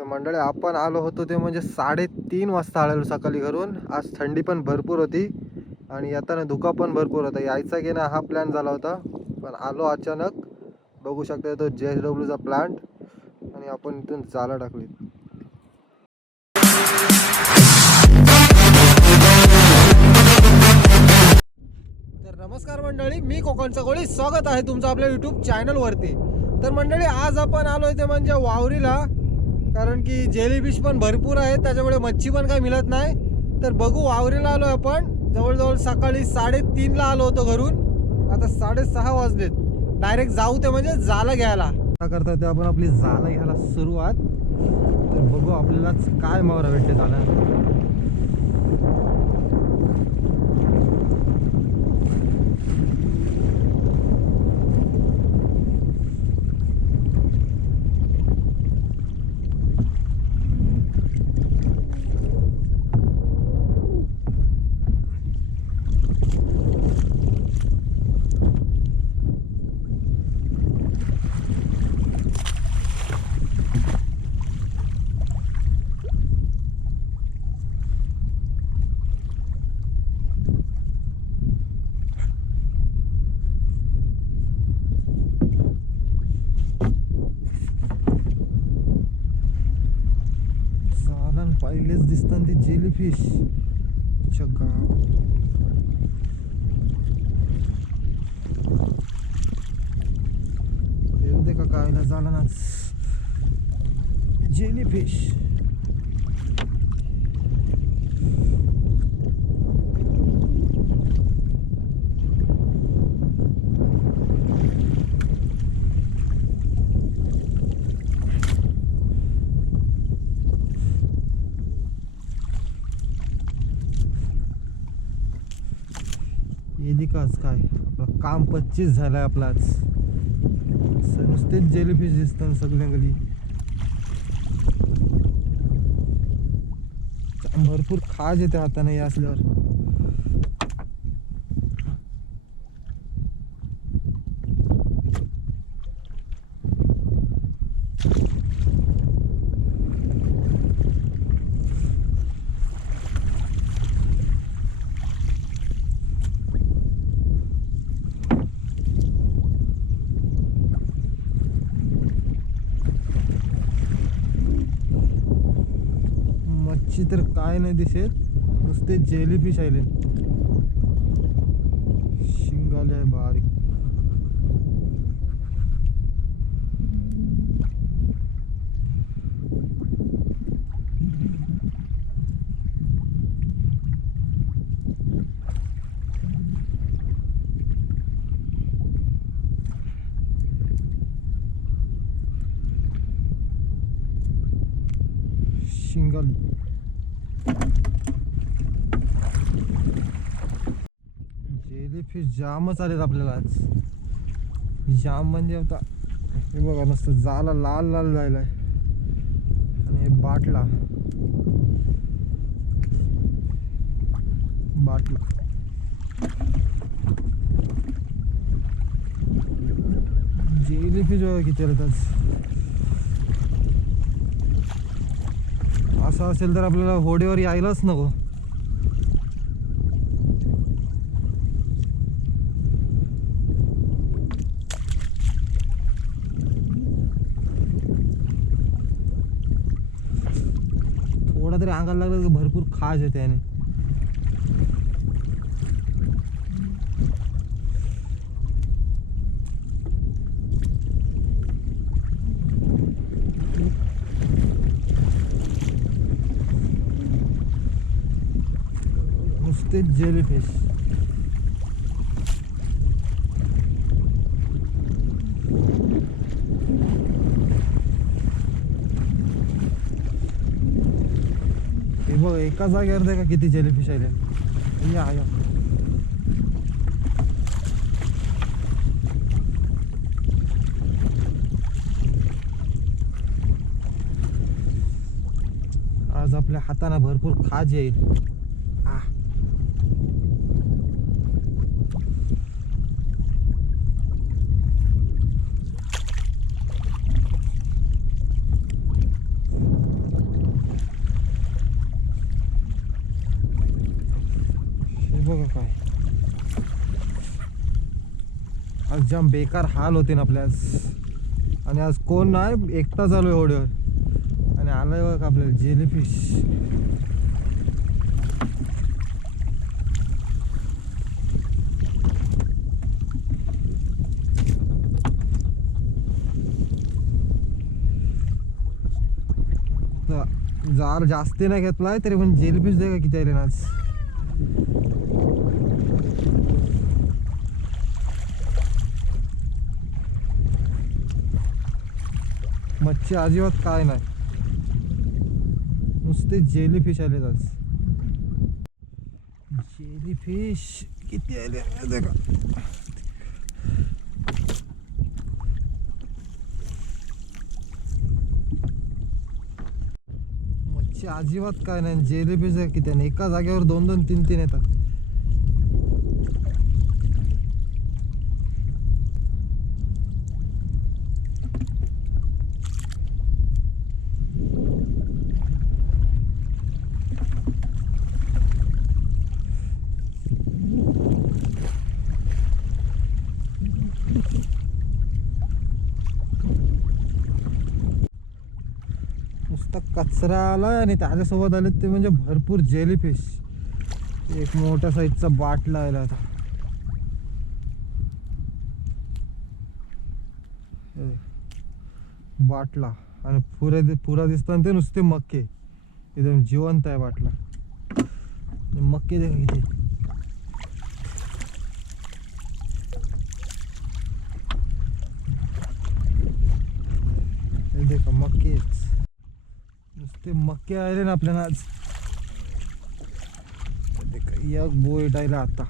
तर मंडळी आपण आलो होतो ते म्हणजे 3:30 वाजता आलेलो सकाळी घरून. आज थंडी पण भरपूर होती आणि येताना धुका पण भरपूर होता. यायचा की ना हा प्लॅन झाला होता, पण आलो अचानक. बघू शकता तो JSWचा प्लांट आणि आपण इथून चाला टाकली. तर नमस्कार मंडळी, मी कोकणचा कोळी, स्वागत आहे तुमचं आपल्या यूट्यूब चॅनलवरती. तर मंडळी आज आपण आलोय ते म्हणजे वावरीला, कारण की जेलीफिश पण भरपूर आहेत, त्याच्यामुळे मच्छी पण काही मिळत नाही. तर बघू, वावरीला आलोय आपण. जवळजवळ सकाळी 3:30ला आलो होतो घरून, आता 6:30 वाजलेत. डायरेक्ट जाऊ ते म्हणजे जाळं घ्यायला. करता ते आपण आपली जाळं घ्यायला सुरुवात. तर बघू आपल्याला काय मावरा भेटते जाळं. पहिलेच दिसतात ते जेलीफिश. येऊ दे का काय झालं ना जेलीफिश. येदिकाच काय आपलं काम 25 झालंय आपलाच. नुसतेच जेलीफिश दिसतात सगळ्या गली. भरपूर खाज येते हाताने या असल्यावर. मच्छी तर काय नाही दिसत, नुसते जेलीफिश आले. शिंगाले आहे बारीक. शिंगाली जेलीफिश जामच आलेत आपल्याला आज. जाम म्हणजे आता हे बघा, नुसतं जाला लाल लाल जायलाय. आणि हे बाटला जेलीफिश बघा किती आलेत आज. असं असेल तर आपल्याला होडीवर यायलाच नको. थोडा तरी अंगाला लागलं तर भरपूर खाज येते याने. नुसते जेलीफिश. हे बघ, एका जागेवर नाही का किती जेलीफिश आले. या आज आपल्या हाताला भरपूर खाज येईल. काय आज जाम बेकार हाल होते ना आपल्या आज. आणि आज कोण नाही, एकटा चालू आहे होड्यावर. आणि आलाय बघ आपल्याला जेलीफिश. जार जास्ती नाही घेतलाय तरी पण जेलीफिश दे का किती आले ना आज. मच्छी अजिबात काय नाही, नुसते जेलीफिश आले आज. जेलीफिश किती आले देखा. मच्छी अजिबात काय नाही, जेलीफिश किती आहे. एका जागेवर 2-2, 3-3 येतात. नुसता कचरा आला आणि त्याच्यासोबत आले ते म्हणजे भरपूर जेलीफिश. एक मोठ्या साईजचा बाटला आला आता. बाटला आणि पुरा दिसतात ते नुसते मक्के. एकदम जिवंत आहे बाटला. मक्के देखा किती. देखा मक्केच, नुसते मक्के आले ना आपल्याला आज. एक बोईट आला आता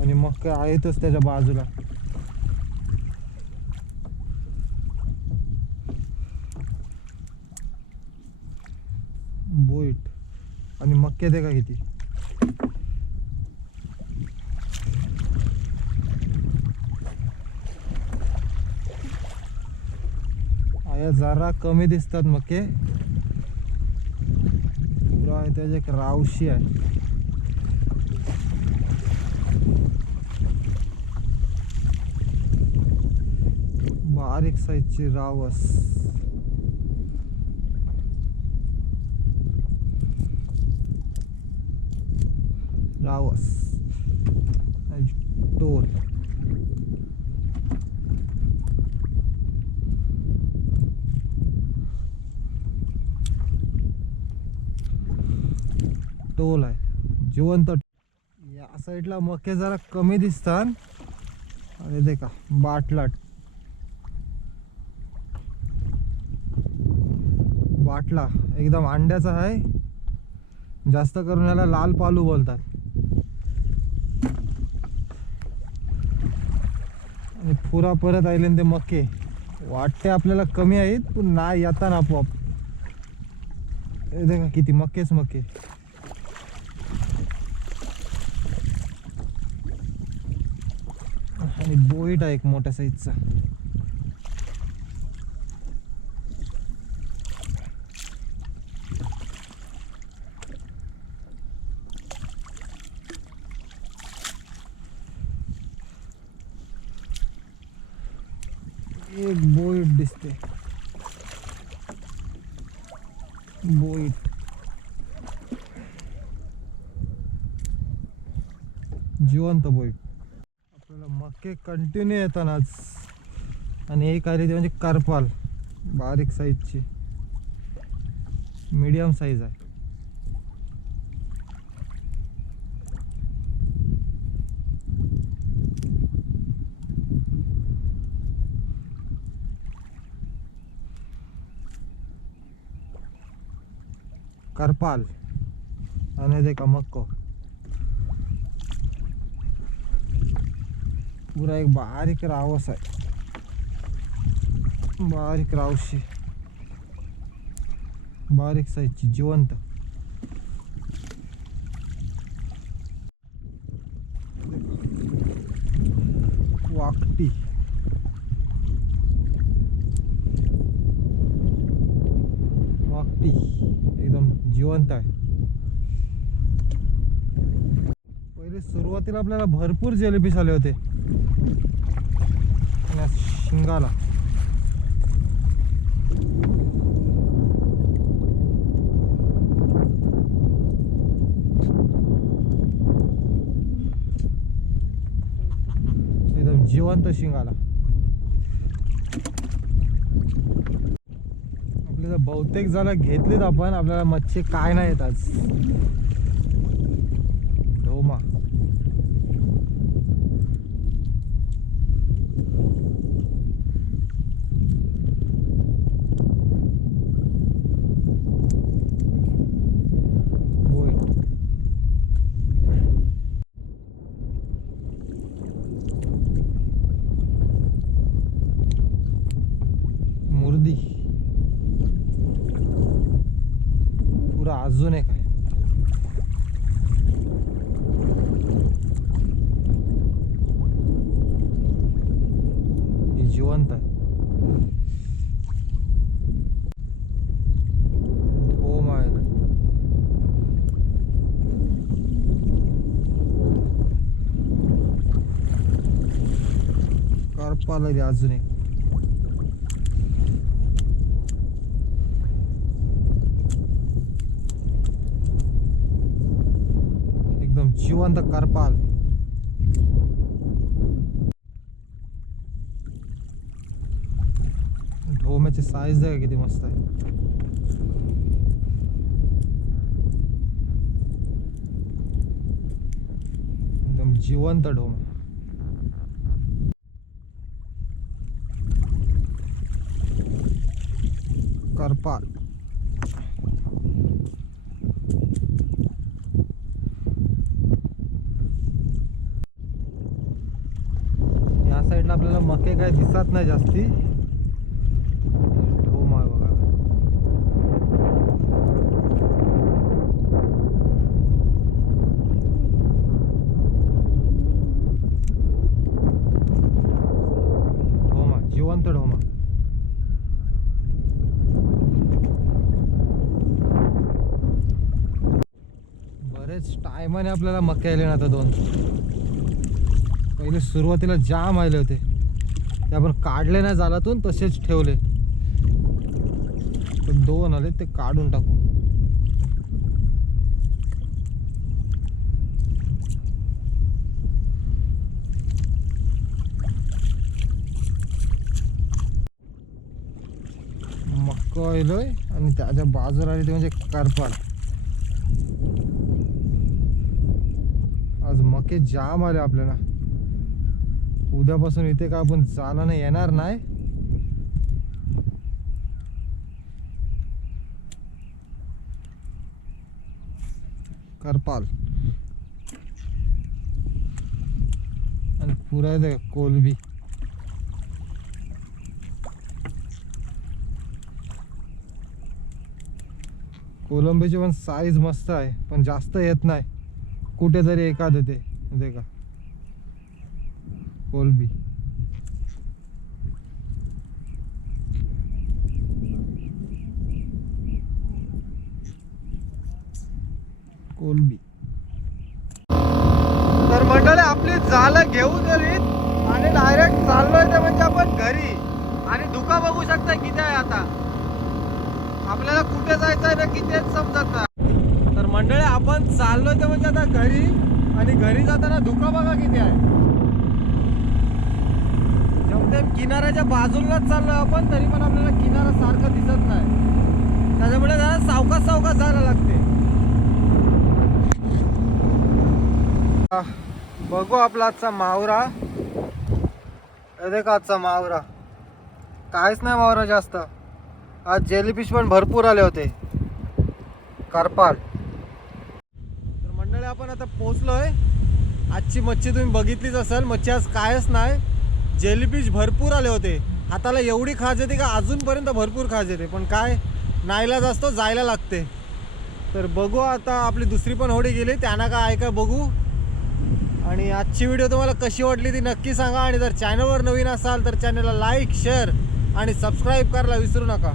आणि मक्के आहेतच त्याच्या बाजूला. बोईट आणि मक्के देखा किती. आया जरा कमी दिसतात मक्के. पुरा आहे त्याची एक रावशी आहे. बारीक साईजची रावस. रावस टोल. टोल आहे जिवंत. या साईडला मक्के जरा कमी दिसतात. आणि देखा बाटला. बाटला एकदम अंड्याचा आहे. जास्त करून याला लाल पालू बोलतात. आणि पुरा परत आले ते मक्के. वाटते आपल्याला कमी आहेत पण नाही येतात आपोआप. देखा किती मक्केच मक्के. आणि बोईट आहे एक मोठ्या साईजचा. एक बोईट दिसते. बोईट जिवंत बोईट. आपल्याला मक्के कंटिन्यू येतात आज. आणि एक आली ती म्हणजे करपाल. बारीक साईजची, मीडियम साईज आहे. करपाल आणि देखा मक्को. पुरा एक बारीक रावस आहे. बारीक रावशी, बारीक साईजची जिवंत. वाकटी. वाकटी एकदम जिवंत आहे. पहिले सुरुवातीला आपल्याला भरपूर जेलीफिश आले होते या शिंगाला. एकदम जिवंत शिंगाला. आपल्याला बहुतेक झाला घेतलीत आपण. आपल्याला मच्छी काय नाही येत आज. ढोमा मुर्दी पुरा अजून एक आहे. ही जिवंत आहे. हो माय करपाला रे अजून एक. एकदम जिवंत करपाल. ढोम्याची साईज आहे किती मस्त आहे. एकदम जिवंत ढोम. करपाल या साईडला आपल्याला मके काय दिसत नाही जास्ती. ढोम आहे बघा. ढोमा जिवंत ढोमा. बरेच टायमाने आपल्याला मके आले ना आता 2. पहिले सुरुवातीला जाम आले होते ते आपण काढले नाही जालातून तसेच ठेवले. पण 2 आले ते काढून टाकू. मक्का आलोय आणि त्याच्या बाजूला आले ते म्हणजे करपाल. आज मके जाम आले आपल्याला. उद्यापासून इथे का आपण जालानं येणार नाही. करपाल आणि पुरा आहे कोलबी. कोलंबीची पण साईज मस्त आहे पण जास्त येत नाही. कुठेतरी एखाद येते ते का कोलबी. कोलबी. तर मंडळी आपली जालं घेऊन गेली आणि डायरेक्ट चाललोय ते म्हणजे आपण घरी. आणि धुका बघू शकता किती आहे आता. आपल्याला कुठे जायचं आहे ना कितीच समजत नाही. तर मंडळी आपण चाललोय ते म्हणजे आता घरी. आणि घरी जाताना धुका बघा किती आहे. किनाऱ्याच्या बाजूलाच चाललोय आपण तरी पण आपल्याला किनारा सारखं दिसत नाही. त्याच्यामुळे जरा सावकाश सावकाश जायला लागते. बघू आपला आजचा मावरा. देख आजचा मावरा काहीच नाही. मावरा जास्त. आज जेलीफिश पण भरपूर आले होते. करपाल. तर मंडळी आपण आता पोचलोय. आजची मच्छी तुम्ही बघितलीच असेल. मच्छी आज कायच नाही. जेलीफिश भरपूर आले होते. हाताला एवढी खाज येते का अजूनपर्यंत भरपूर खाज येते. पण काय नाईलाज असतो जायला लागते. तर बघू आता आपली दुसरी पण होडी गेली त्यांना काय ऐका बघू. आणि आजची व्हिडिओ तुम्हाला कशी वाटली ती नक्की सांगा. आणि जर चॅनलवर नवीन असाल तर चॅनलला लाईक शेअर आणि सबस्क्राईब करायला विसरू नका.